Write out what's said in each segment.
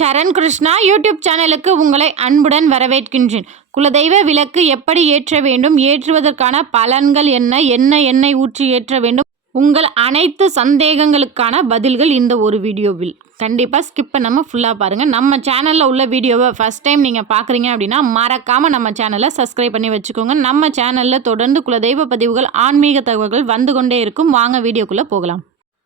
சரண் Krishna YouTube சேனலுக்கு உங்களை அன்புடன் வரவேற்கின்றேன். குலதெய்வ விளக்கு எப்படி ஏற்ற வேண்டும், ஏற்றுவதற்கான பலன்கள் என்ன, என்ன எண்ணெய் ஊற்றி ஏற்ற வேண்டும், உங்கள் அனைத்து சந்தேகங்களுக்கான பதில்கள் இந்த ஒரு வீடியோவில். கண்டிப்பாக ஸ்கிப் பண்ணாமல் ஃபுல்லாக பாருங்கள். நம்ம சேனலில் உள்ள வீடியோவை ஃபஸ்ட் டைம் நீங்கள் பார்க்குறீங்க அப்படின்னா மறக்காமல் நம்ம சேனலை சப்ஸ்கிரைப் பண்ணி வச்சுக்கோங்க. நம்ம சேனலில் தொடர்ந்து குலதெய்வ பதிவுகள், ஆன்மீக தகவல்கள் வந்து கொண்டே இருக்கும். வாங்க வீடியோக்குள்ளே போகலாம்.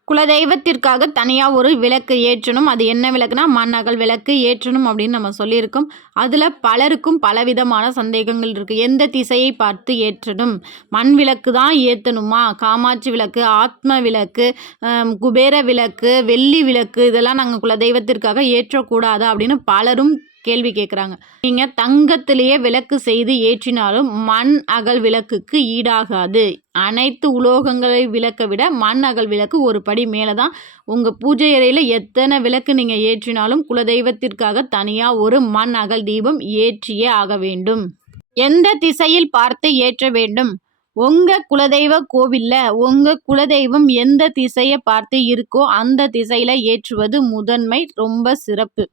குலதெய்வத்திற்காக தனியாக ஒரு விளக்கு ஏற்றணும். அது என்ன விளக்குனா மண்ணகல் விளக்கு ஏற்றணும் அப்படின்னு நம்ம சொல்லியிருக்கோம். அதில் பலருக்கும் பலவிதமான சந்தேகங்கள் இருக்குது. எந்த திசையை பார்த்து ஏற்றணும், மண் விளக்கு தான் ஏற்றணுமா, காமாட்சி விளக்கு, ஆத்ம விளக்கு, குபேர விளக்கு, வெள்ளி விளக்கு, இதெல்லாம் நாங்கள் குலதெய்வத்திற்காக ஏற்றக்கூடாதா அப்படின்னு பலரும் கேள்வி கேட்குறாங்க. நீங்கள் தங்கத்திலேயே விளக்கு செய்து ஏற்றினாலும் மண் அகல் விளக்குக்கு ஈடாகாது. அனைத்து உலோகங்களை விளக்க விட மண் அகல் விளக்கு ஒரு படி மேலே தான். உங்கள் பூஜை அறையில் எத்தனை விளக்கு நீங்கள் ஏற்றினாலும் குலதெய்வத்திற்காக தனியாக ஒரு மண் அகல் தீபம் ஏற்றியே ஆக வேண்டும். எந்த திசையில் பார்த்து ஏற்ற வேண்டும்? உங்கள் குலதெய்வ கோவிலில் உங்கள் குலதெய்வம் எந்த திசையை பார்த்து இருக்கோ அந்த திசையில் ஏற்றுவது முதன்மை, ரொம்ப சிறப்பு.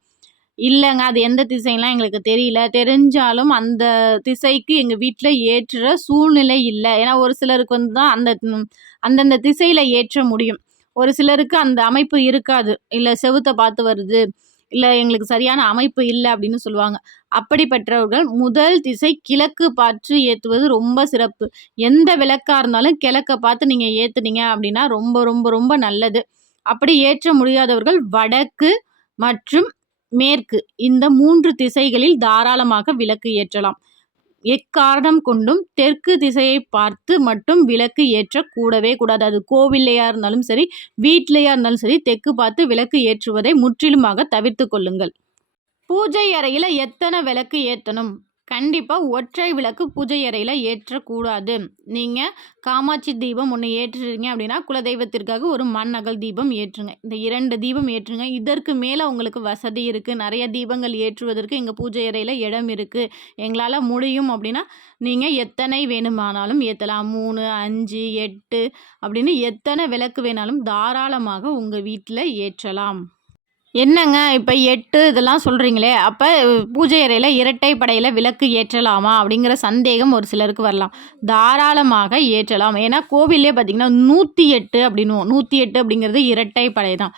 இல்லைங்க அது எந்த திசைலாம் எங்களுக்கு தெரியல, தெரிஞ்சாலும் அந்த திசைக்கு எங்கள் வீட்டில் ஏற்றுற சூழ்நிலை இல்லை. ஏன்னா ஒரு சிலருக்கு தான் அந்தந்த திசையில் ஏற்ற முடியும். ஒரு சிலருக்கு அந்த அமைப்பு இருக்காது. இல்லை செவுத்தை பார்த்து வருது, இல்லை எங்களுக்கு சரியான அமைப்பு இல்லை அப்படின்னு சொல்லுவாங்க. அப்படிப்பட்டவர்கள் முதல் திசை கிழக்கு பார்த்து ஏற்றுவது ரொம்ப சிறப்பு. எந்த விளக்காக இருந்தாலும் கிழக்க பார்த்து நீங்கள் ஏற்றுனீங்க அப்படின்னா ரொம்ப ரொம்ப ரொம்ப நல்லது. அப்படி ஏற்ற முடியாதவர்கள் வடக்கு மற்றும் மேற்கு, இந்த 3 திசைகளில் தாராளமாக விளக்கு ஏற்றலாம். எக்காரணம் கொண்டும் தெற்கு திசையை பார்த்து மட்டும் விளக்கு ஏற்ற கூடவே கூடாது. அது கோவில்லையா இருந்தாலும் சரி, வீட்டிலையா இருந்தாலும் சரி, தெற்கு பார்த்து விளக்கு ஏற்றுவதை முற்றிலுமாக தவிர்த்து கொள்ளுங்கள். பூஜை அறையில் எத்தனை விளக்கு ஏற்றணும்? கண்டிப்பாக ஒற்றை விளக்கு பூஜை அறையில் ஏற்றக்கூடாது. நீங்கள் காமாட்சி தீபம் ஒன்று ஏற்றுறீங்க அப்படின்னா குலதெய்வத்திற்காக ஒரு மண் அகல் தீபம் ஏற்றுங்க. இந்த 2 தீபம் ஏற்றுங்க. இதற்கு மேலே உங்களுக்கு வசதி இருக்குது, நிறைய தீபங்கள் ஏற்றுவதற்கு எங்கள் பூஜை அறையில் இடம் இருக்குது, எங்களால் முடியும் அப்படின்னா நீங்கள் எத்தனை வேணுமானாலும் ஏற்றலாம். 3, 5, 8 அப்படின்னு எத்தனை விளக்கு வேணாலும் தாராளமாக உங்கள் வீட்டில் ஏற்றலாம். என்னங்க இப்போ 8 இதெல்லாம் சொல்கிறீங்களே, அப்போ பூஜை அறையில் இரட்டை படையில் விளக்கு ஏற்றலாமா அப்படிங்கிற சந்தேகம் ஒரு சிலருக்கு வரலாம். தாராளமாக ஏற்றலாம். ஏன்னா கோவிலே பார்த்திங்கன்னா 108 அப்படின்னுவோம். 108 அப்படிங்கிறது இரட்டை படை தான்.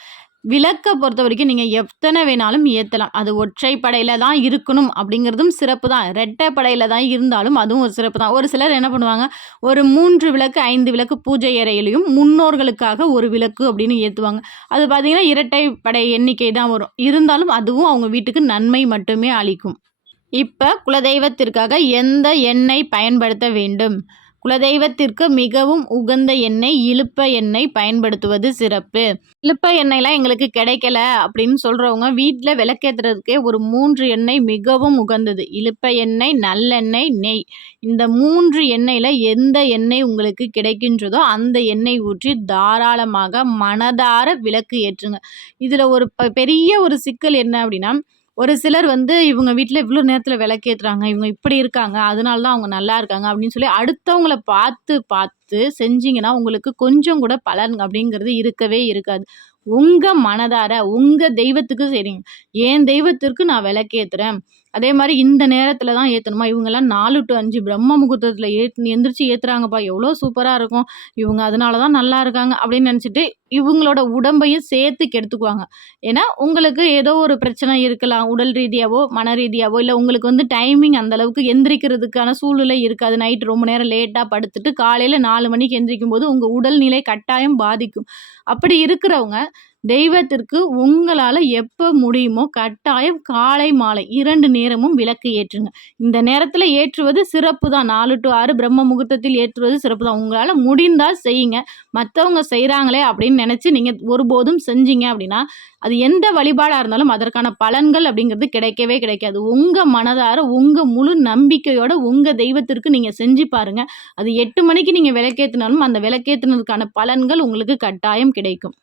விளக்கை பொறுத்த வரைக்கும் நீங்கள் எத்தனை வேணாலும் ஏற்றலாம். அது ஒற்றை படையில் தான் இருக்கணும் அப்படிங்கிறதும் சிறப்பு தான். ரெட்டை படையில் தான் இருந்தாலும் அதுவும் ஒரு சிறப்பு தான். ஒரு சிலர் என்ன பண்ணுவாங்க, ஒரு 3 விளக்கு 5 விளக்கு பூஜை அறையிலையும் முன்னோர்களுக்காக ஒரு விளக்கு அப்படின்னு ஏற்றுவாங்க. அது பார்த்திங்கன்னா இரட்டை படை எண்ணிக்கை தான் வரும். இருந்தாலும் அதுவும் அவங்க வீட்டுக்கு நன்மை மட்டுமே அளிக்கும். இப்போ குலதெய்வத்திற்காக எந்த எண்ணெய் பயன்படுத்த வேண்டும்? குலதெய்வத்திற்கு மிகவும் உகந்த எண்ணெய் இலுப்ப எண்ணெய் பயன்படுத்துவது சிறப்பு. இலுப்ப எண்ணெய்லாம் எங்களுக்கு கிடைக்கல அப்படின்னு சொல்கிறவங்க வீட்டில் விளக்கேற்றுறதுக்கே ஒரு 3 எண்ணெய் மிகவும் உகந்தது. இலுப்ப எண்ணெய், நல்லெண்ணெய், நெய். இந்த 3 எண்ணெயில் எந்த எண்ணெய் உங்களுக்கு கிடைக்கின்றதோ அந்த எண்ணெய் ஊற்றி தாராளமாக மனதார விளக்கு ஏற்றுங்க. இதில் ஒரு பெரிய ஒரு சிக்கல் என்ன அப்படின்னா, ஒரு சிலர் இவங்க வீட்டில் இவ்வளோ நேரத்தில் விளக்கேற்றுறாங்க, இவங்க இப்படி இருக்காங்க, அதனால தான் அவங்க நல்லா இருக்காங்க அப்படின்னு சொல்லி அடுத்தவங்கள பார்த்து பார்த்து செஞ்சிங்கன்னா உங்களுக்கு கொஞ்சம் கூட பலன் அப்படிங்கிறது இருக்கவே இருக்காது. உங்கள் மனதார உங்கள் தெய்வத்துக்கு செய்றீங்க. என் தெய்வத்திற்கு நான் விளக்கேற்றுறேன், அதே மாதிரி இந்த நேரத்தில் தான் ஏற்றணுமா, இவங்கெல்லாம் 4 to 5 பிரம்ம முகூர்த்தத்தில் எந்திரிச்சு ஏற்றுறாங்கப்பா, எவ்வளோ சூப்பராக இருக்கும், இவங்க அதனால தான் நல்லா இருக்காங்க அப்படின்னு நினச்சிட்டு இவங்களோட உடம்பையும் சேர்த்து கெடுத்துக்குவாங்க. ஏன்னா உங்களுக்கு ஏதோ ஒரு பிரச்சனை இருக்கலாம், உடல் ரீதியாவோ மன ரீதியாவோ, இல்லை உங்களுக்கு டைமிங் அந்தளவுக்கு எந்திரிக்கிறதுக்கான சூழ்நிலை இருக்காது. நைட்டு ரொம்ப நேரம் லேட்டாக படுத்துட்டு காலையில் 4 மணிக்கு எந்திரிக்கும் போது உங்கள் உடல்நிலை கட்டாயம் பாதிக்கும். அப்படி இருக்கிறவங்க தெய்வத்திற்கு உங்களால் எப்போ முடியுமோ கட்டாயம் காலை மாலை 2 நேரமும் விளக்கு ஏற்றுங்க. இந்த நேரத்தில் ஏற்றுவது சிறப்பு தான். 4 to 6 பிரம்ம முகூர்த்தத்தில் ஏற்றுவது சிறப்பு தான். உங்களால் முடிந்தால் செய்யுங்க. மற்றவங்க செய்கிறாங்களே அப்படின்னு நினச்சி நீங்கள் ஒருபோதும் செஞ்சீங்க அப்படின்னா அது எந்த வழிபாடாக இருந்தாலும் அதற்கான பலன்கள் அப்படிங்கிறது கிடைக்கவே கிடைக்காது. உங்கள் மனதார உங்கள் முழு நம்பிக்கையோட உங்கள் தெய்வத்திற்கு நீங்கள் செஞ்சு பாருங்கள். அது 8 மணிக்கு நீங்கள் விளக்கேற்றினாலும் அந்த விளக்கேற்றினதுக்கான பலன்கள் உங்களுக்கு கட்டாயம் கிடைக்கும்.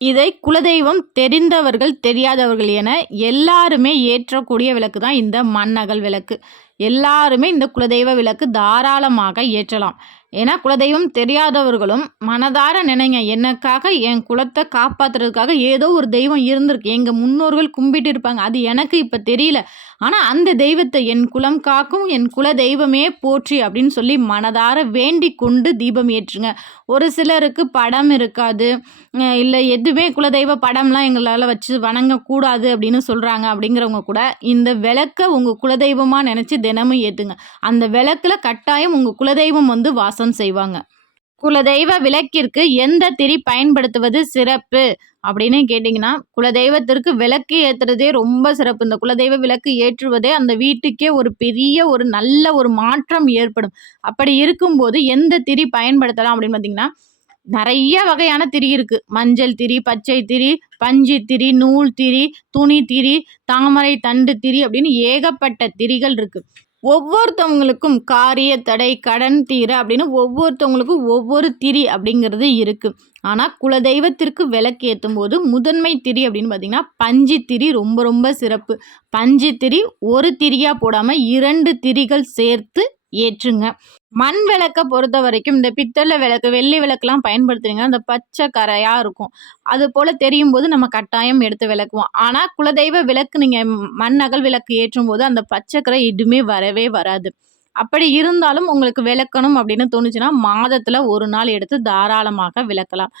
இதை குலதெய்வம் தெரிந்தவர்கள் தெரியாதவர்கள் என எல்லாருமே ஏற்றக்கூடிய விளக்கு தான் இந்த மண் அகல் விளக்கு. எல்லாருமே இந்த குலதெய்வ விளக்கு தாராளமாக ஏற்றலாம். ஏன்னா குலதெய்வம் தெரியாதவர்களும் மனதார நினைங்க, எனக்காக என் குலத்தை காப்பாற்றுறதுக்காக ஏதோ ஒரு தெய்வம் இருந்திருக்கு, எங்கள் முன்னோர்கள் கும்பிட்டு இருப்பாங்க, அது எனக்கு இப்போ தெரியல, ஆனால் அந்த தெய்வத்தை என் குலம் காக்கும் என் குல தெய்வமே போற்றி அப்படின்னு சொல்லி மனதார வேண்டி கொண்டு தீபம் ஏற்றுங்க. ஒரு சிலருக்கு படம் இருக்காது, இல்லை எதுவுமே குலதெய்வ படம்லாம் எங்களால் வச்சு வணங்கக்கூடாது அப்படின்னு சொல்கிறாங்க. அப்படிங்கிறவங்க கூட இந்த விளக்கை உங்கள் குலதெய்வமாக நினச்சி தினமும் ஏற்றுங்க. அந்த விளக்கில் கட்டாயம் உங்கள் குலதெய்வம் வந்து வாசம் செய்வாங்க. குலதெய்வ விளக்கிற்கு எந்த திரி பயன்படுத்துவது சிறப்பு அப்படின்னு கேட்டிங்கன்னா, குலதெய்வத்திற்கு விளக்கு ஏற்றுறதே ரொம்ப சிறப்பு. இந்த குலதெய்வ விளக்கு ஏற்றுவதே அந்த வீட்டுக்கே ஒரு பெரிய ஒரு நல்ல ஒரு மாற்றம் ஏற்படும். அப்படி இருக்கும்போது எந்த திரி பயன்படுத்தலாம் அப்படின்னு பார்த்தீங்கன்னா, நிறைய வகையான திரி இருக்கு. மஞ்சள் திரி, பச்சை திரி, பஞ்சு திரி, நூல் திரி, துணி திரி, தாமரை தண்டு திரி அப்படின்னு ஏகப்பட்ட திரிகள் இருக்கு. ஒவ்வொருத்தவங்களுக்கும் காரிய தடை, கடன் தீர அப்படின்னு ஒவ்வொருத்தவங்களுக்கும் ஒவ்வொரு திரி அப்படிங்கிறது இருக்குது. ஆனால் குலதெய்வத்திற்கு விளக்கு ஏற்றும் போது முதன்மை திரி அப்படின்னு பார்த்தீங்கன்னா பஞ்சு திரி ரொம்ப ரொம்ப சிறப்பு. பஞ்சு திரி ஒரு திரியாக போடாமல் 2 திரிகள் சேர்த்து ஏற்றுங்க. மண் விளக்கை பொறுத்த வரைக்கும் இந்த பித்தளை விளக்கு, வெள்ளி விளக்குலாம் பயன்படுத்துறீங்க, அந்த பச்சை கரையாக இருக்கும், அது போல் தெரியும் போது நம்ம கட்டாயம் எடுத்து விளக்குவோம். ஆனால் குலதெய்வ விளக்கு நீங்கள் மண் அகல் விளக்கு ஏற்றும் போது அந்த பச்சைக்கரை எதுவுமே வரவே வராது. அப்படி இருந்தாலும் உங்களுக்கு விளக்கணும் அப்படின்னு தோணுச்சுன்னா மாதத்தில் ஒரு நாள் எடுத்து தாராளமாக விளக்கலாம்.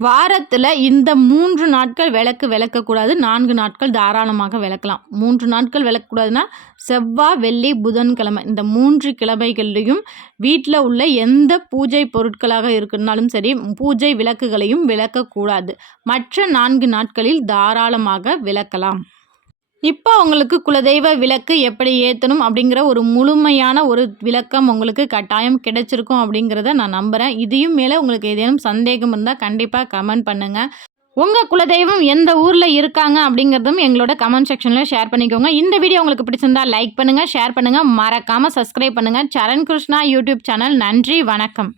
வாரத்தில் இந்த 3 நாட்கள் விளக்கு விளக்கக்கூடாது, 4 நாட்கள் தாராளமாக விளக்கலாம். 3 நாட்கள் விளக்கக்கூடாதுன்னா செவ்வாய், வெள்ளி, புதன்கிழமை இந்த 3 கிழமைகள்லையும் வீட்டில் உள்ள எந்த பூஜை பொருட்களாக இருக்குன்னாலும் சரி, பூஜை விளக்குகளையும் விளக்கக்கூடாது. மற்ற 4 நாட்களில் தாராளமாக விளக்கலாம். இப்போ உங்களுக்கு குலதெய்வ விளக்கு எப்படி ஏற்றணும் அப்படிங்கிற ஒரு முழுமையான ஒரு விளக்கம் உங்களுக்கு கட்டாயம் கிடைச்சிருக்கும் அப்படிங்கிறத நான் நம்புகிறேன். இதையும் மேலே உங்களுக்கு ஏதேனும் சந்தேகம் இருந்தால் கண்டிப்பாக கமெண்ட் பண்ணுங்கள். உங்கள் குலதெய்வம் எந்த ஊரில் இருக்காங்க அப்படிங்கிறதும் எங்களோட கமெண்ட் செக்ஷனில் ஷேர் பண்ணிக்கோங்க. இந்த வீடியோ உங்களுக்கு பிடிச்சிருந்தா லைக் பண்ணுங்கள், ஷேர் பண்ணுங்கள், மறக்காமல் சப்ஸ்கிரைப் பண்ணுங்கள். சரண் கிருஷ்ணா யூடியூப் சேனல். நன்றி, வணக்கம்.